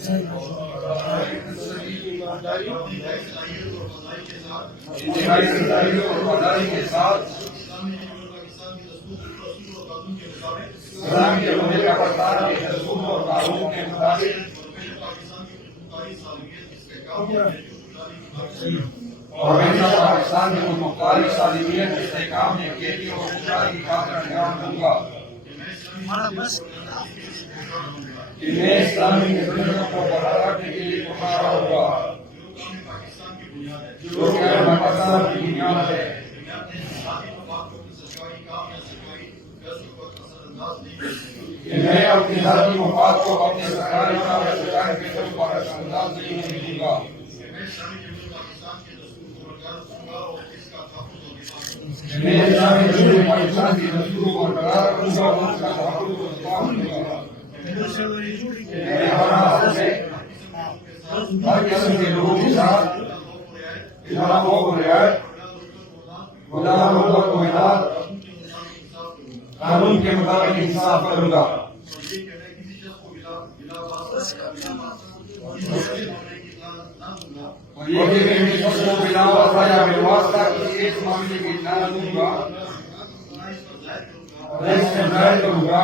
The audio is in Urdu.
اسلام کے بندے کا پرچار کے رسول اور قانون کے مطابق اور ہمیشہ پاکستان کی مختلف سالمیت استحکام میں کیلی اور خوشحالی کی خاطر انجام دوں گا کہ میں اسلامی نظریوں کو برقرار رکھنے کے لیے پکارا ہوگا جو کہ پاکستان کی بنیاد ہے کہ میں اپنی ذاتی مفاد کو اپنے سرکاری کام اور سرکاری پیسوں پر انداز نہیں ہونے دوں گا میں اسلامی جمہوریہ پاکستان کی دستور کو برقرار رکھوں گا اور اس کا تحفظ و دفاع کروں گا میں ہر حال میں ہر قسم کے لوگوں کے ساتھ اظہار و رعایت خدا محبت و اتحاد قانون کے مطابق انصاف کروں گا اور یہ کہ میں کسی کو بلا واسطہ یا بالواسطہ کسی ایک معاملے کی اطلاع دوں گا اور اس سے ظاہر کروں گا